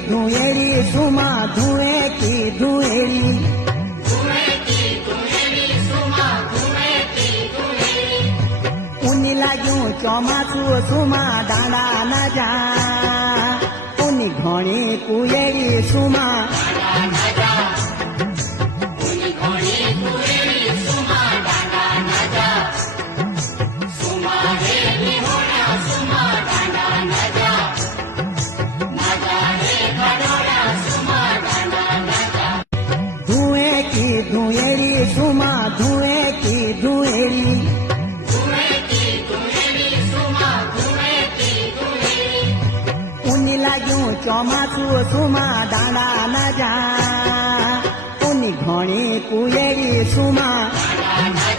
धुएरी सुमा धुएं की धुएरी उनी लाग्यूं ચોમાસું સુમા દાંડા ના જા ઉની ઘણી કુયેરી સુમા धुएं की धुएरी सुमा धुएं की धुएरी उनी लाग्यूं ચોમાસું સુમા દાંડા ના જા ઉની ઘણી કુયેરી સુમા